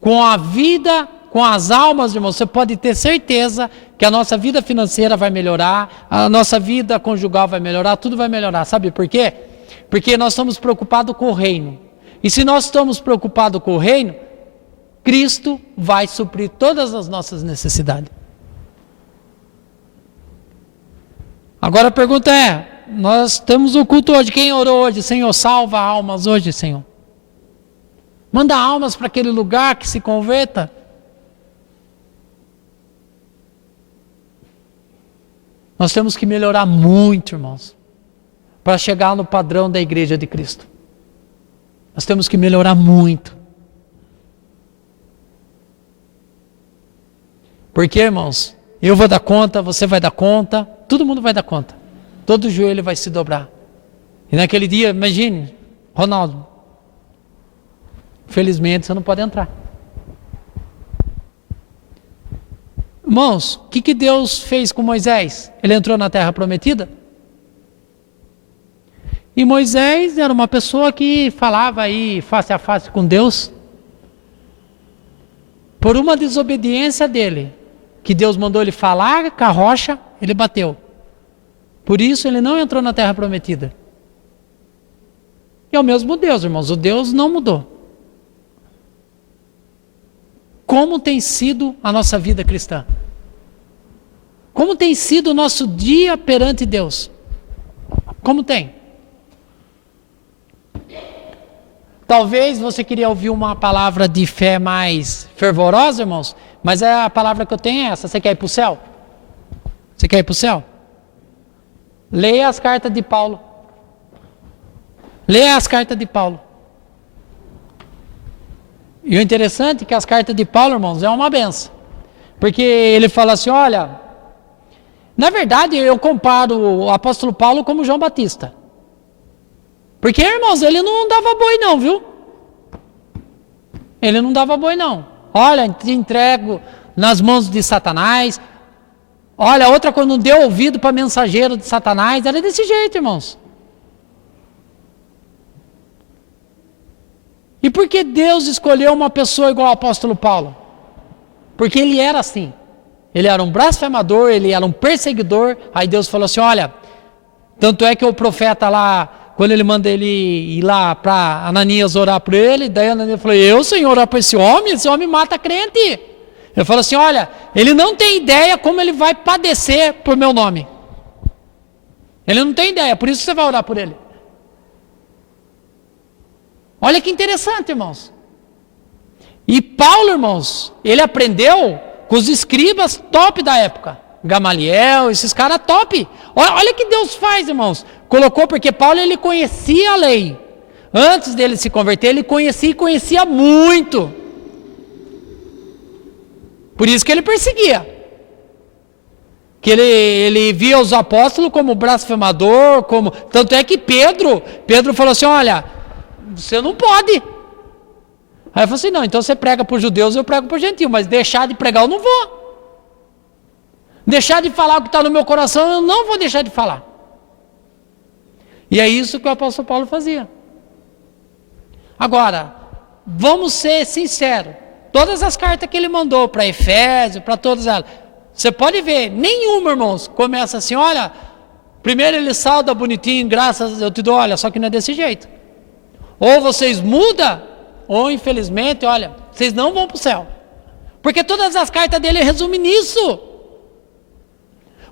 com a vida, com as almas, irmãos, você pode ter certeza que a nossa vida financeira vai melhorar, a nossa vida conjugal vai melhorar, tudo vai melhorar. Sabe por quê? Porque nós estamos preocupados com o reino. E se nós estamos preocupados com o reino, Cristo vai suprir todas as nossas necessidades. Agora a pergunta é, nós temos o culto hoje, quem orou hoje? Senhor, salva almas hoje, Senhor. Manda almas para aquele lugar que se converta. Nós temos que melhorar muito, irmãos, para chegar no padrão da igreja de Cristo. Nós temos que melhorar muito. Porque, irmãos, eu vou dar conta, você vai dar conta, todo mundo vai dar conta. Todo joelho vai se dobrar. E naquele dia, imagine, Ronaldo, felizmente você não pode entrar. Irmãos, o que Deus fez com Moisés? Ele entrou na terra prometida? E Moisés era uma pessoa que falava aí face a face com Deus. Por uma desobediência dele, que Deus mandou ele falar com a rocha, ele bateu. Por isso ele não entrou na terra prometida. E é o mesmo Deus, irmãos, o Deus não mudou. Como tem sido a nossa vida cristã? Como tem sido o nosso dia perante Deus? Como tem? Talvez você queria ouvir uma palavra de fé mais fervorosa, irmãos, mas a palavra que eu tenho é essa. Você quer ir para o céu? Você quer ir para o céu? Leia as cartas de Paulo. Leia as cartas de Paulo. E o interessante é que as cartas de Paulo, irmãos, é uma benção. Porque ele fala assim, olha, na verdade eu comparo o apóstolo Paulo como João Batista. Porque, irmãos, ele não dava boi não, viu? Ele não dava boi não. Olha, te entrego nas mãos de Satanás. Olha, outra quando deu ouvido para mensageiro de Satanás. Era desse jeito, irmãos. E por que Deus escolheu uma pessoa igual ao apóstolo Paulo? Porque ele era assim. Ele era um blasfemador, ele era um perseguidor. Aí Deus falou assim, olha, tanto é que o profeta lá, quando ele manda ele ir lá para Ananias orar por ele, daí Ananias falou, eu, Senhor, orar por esse homem mata crente. Ele falou assim, olha, ele não tem ideia como ele vai padecer por meu nome. Ele não tem ideia, por isso você vai orar por ele. Olha que interessante, irmãos. E Paulo, irmãos, ele aprendeu com os escribas top da época. Gamaliel, esses caras top. Olha o que Deus faz, irmãos. Colocou porque Paulo, ele conhecia a lei. Antes dele se converter, ele conhecia e conhecia muito. Por isso que ele perseguia. Que ele via os apóstolos como blasfemador, como... Tanto é que Pedro falou assim, olha, você não pode. Aí eu falei assim, não, então você prega para os judeus, eu prego para os gentios, mas deixar de pregar eu não vou. Deixar de falar o que está no meu coração, eu não vou deixar de falar. E é isso que o apóstolo Paulo fazia. Agora, vamos ser sinceros. Todas as cartas que ele mandou para Efésio, para todas elas, você pode ver, nenhuma, irmãos, começa assim, olha, primeiro ele sauda bonitinho, graças eu te dou, olha, só que não é desse jeito. Ou vocês mudam, ou infelizmente, olha, vocês não vão para o céu. Porque todas as cartas dele resumem nisso.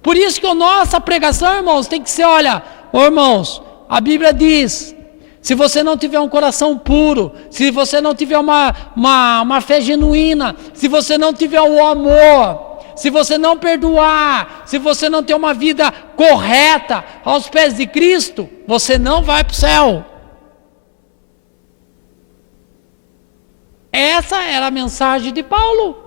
Por isso que a nossa pregação, irmãos, tem que ser, olha, irmãos, a Bíblia diz, se você não tiver um coração puro, se você não tiver uma fé genuína, se você não tiver o amor, se você não perdoar, se você não ter uma vida correta aos pés de Cristo, você não vai para o céu. Essa era a mensagem de Paulo.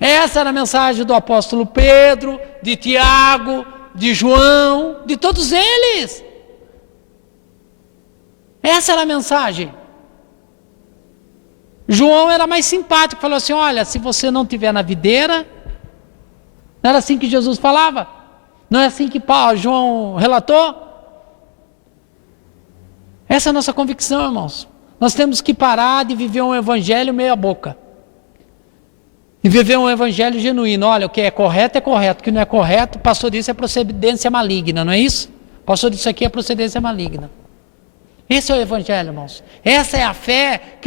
Essa era a mensagem do apóstolo Pedro, de Tiago, de João, de todos eles. Essa era a mensagem. João era mais simpático, falou assim, olha, se você não estiver na videira, não era assim que Jesus falava? Não é assim que João relatou? Essa é a nossa convicção, irmãos. Nós temos que parar de viver um evangelho meia boca. E viver um evangelho genuíno. Olha, o que é correto, o que não é correto, passou disso é procedência maligna, não é isso? Passou disso aqui é procedência maligna. Esse é o evangelho, irmãos. Essa é a fé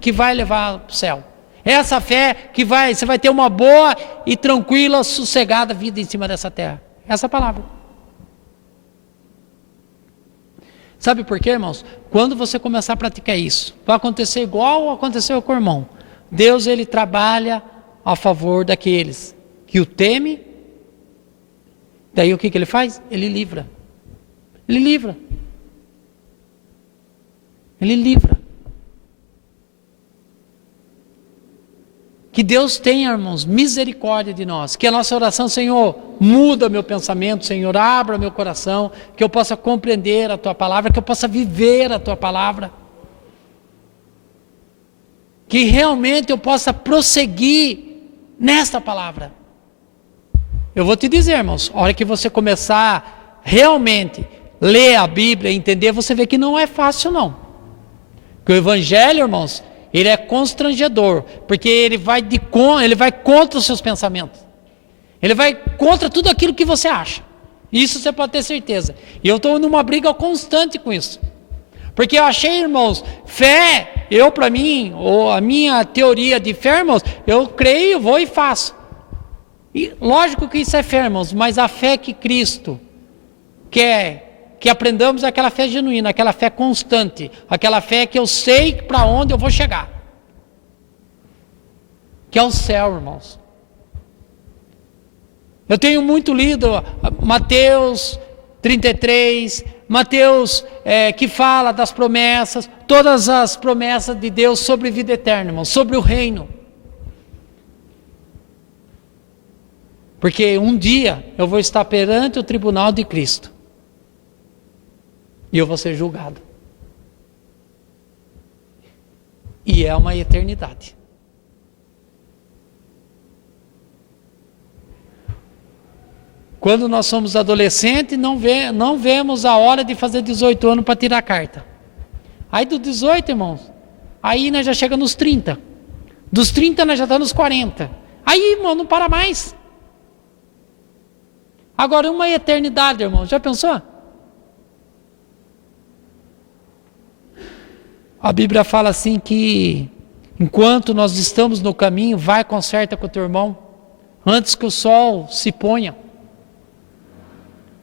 que vai levar para o céu. Essa fé que você vai ter uma boa e tranquila, sossegada vida em cima dessa terra. Essa é a palavra. Sabe por quê, irmãos? Quando você começar a praticar isso, vai acontecer igual aconteceu com o irmão. Deus, ele trabalha a favor daqueles que o temem. Daí o que ele faz? Ele livra. Ele livra. Ele livra. Que Deus tenha, irmãos, misericórdia de nós. Que a nossa oração, Senhor, muda meu pensamento, Senhor, abra meu coração, que eu possa compreender a Tua palavra, que eu possa viver a Tua palavra. Que realmente eu possa prosseguir nesta palavra. Eu vou te dizer, irmãos, a hora que você começar realmente a ler a Bíblia e entender, você vê que não é fácil não. Porque o Evangelho, irmãos, ele é constrangedor, porque ele vai contra os seus pensamentos. Ele vai contra tudo aquilo que você acha. Isso você pode ter certeza. E eu estou numa briga constante com isso. Porque eu achei, irmãos, fé, para mim, ou a minha teoria de fé, irmãos, eu creio, vou e faço. E lógico que isso é fé, irmãos, mas a fé que Cristo quer que aprendamos é aquela fé genuína, aquela fé constante, aquela fé que eu sei para onde eu vou chegar. Que é o céu, irmãos. Eu tenho muito lido Mateus 33, Mateus que fala das promessas, todas as promessas de Deus sobre vida eterna, irmãos, sobre o reino. Porque um dia eu vou estar perante o tribunal de Cristo. E eu vou ser julgado. E é uma eternidade. Quando nós somos adolescentes, não vemos a hora de fazer 18 anos para tirar a carta. Aí dos 18, irmãos, aí nós já chega nos 30. Dos 30 nós já estamos nos 40. Aí, irmão, não para mais. Agora, uma eternidade, irmão, já pensou? A Bíblia fala assim que enquanto nós estamos no caminho, vai conserta com o teu irmão, antes que o sol se ponha.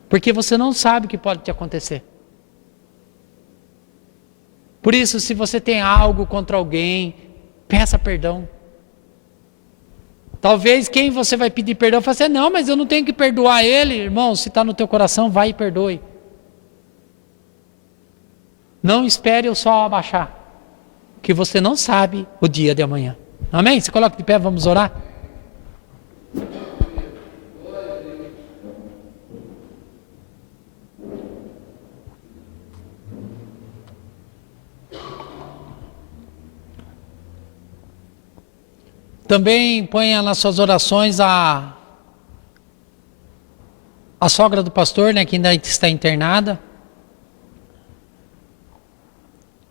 Porque você não sabe o que pode te acontecer. Por isso, se você tem algo contra alguém, peça perdão. Talvez quem você vai pedir perdão, fale assim, não, mas eu não tenho que perdoar ele. Irmão, se está no teu coração, vai e perdoe. Não espere o sol abaixar, que você não sabe o dia de amanhã. Amém? Se coloca de pé, vamos orar. Também ponha nas suas orações a sogra do pastor, né, que ainda está internada.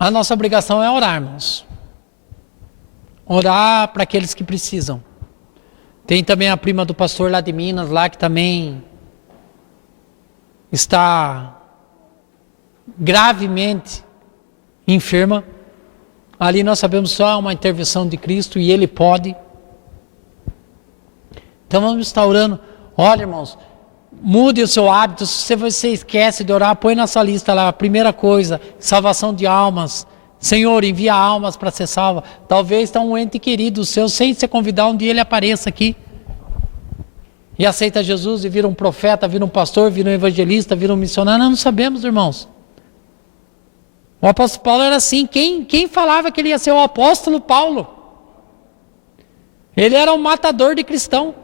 A nossa obrigação é orar, irmãos. Orar para aqueles que precisam. Tem também a prima do pastor lá de Minas, lá que também está gravemente enferma. Ali nós sabemos só uma intervenção de Cristo e Ele pode. Então vamos estar orando. Olha, irmãos, mude o seu hábito. Se você esquece de orar, põe na sua lista lá. A primeira coisa, salvação de almas. Senhor, envia almas para ser salva. Talvez está um ente querido seu, sem se convidar, um dia ele apareça aqui. E aceita Jesus e vira um profeta, vira um pastor, vira um evangelista, vira um missionário. Nós não sabemos, irmãos. O apóstolo Paulo era assim. Quem falava que ele ia ser o apóstolo Paulo? Ele era um matador de cristão.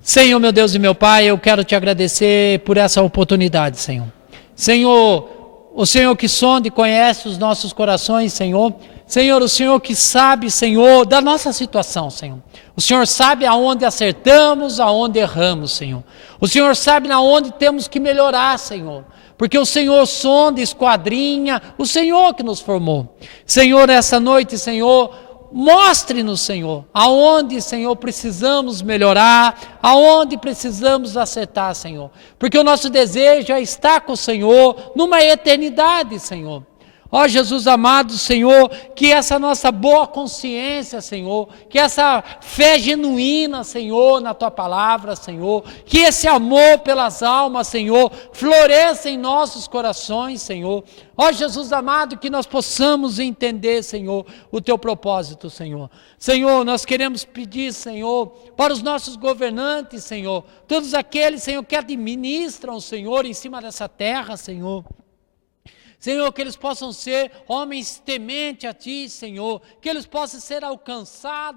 Senhor, meu Deus e meu Pai, eu quero te agradecer por essa oportunidade, Senhor. Senhor, o Senhor que sonda e conhece os nossos corações, Senhor. Senhor, o Senhor que sabe, Senhor, da nossa situação, Senhor. O Senhor sabe aonde acertamos, aonde erramos, Senhor. O Senhor sabe aonde temos que melhorar, Senhor. Porque o Senhor sonda, esquadrinha, o Senhor que nos formou. Senhor, essa noite, Senhor, mostre-nos, Senhor, aonde, Senhor, precisamos melhorar, aonde precisamos acertar, Senhor. Porque o nosso desejo é estar com o Senhor numa eternidade, Senhor. Ó Jesus amado, Senhor, que essa nossa boa consciência, Senhor, que essa fé genuína, Senhor, na Tua palavra, Senhor, que esse amor pelas almas, Senhor, floresça em nossos corações, Senhor. Ó Jesus amado, que nós possamos entender, Senhor, o Teu propósito, Senhor. Senhor, nós queremos pedir, Senhor, para os nossos governantes, Senhor, todos aqueles, Senhor, que administram, Senhor, em cima dessa terra, Senhor. Senhor, que eles possam ser homens tementes a Ti, Senhor, que eles possam ser alcançados,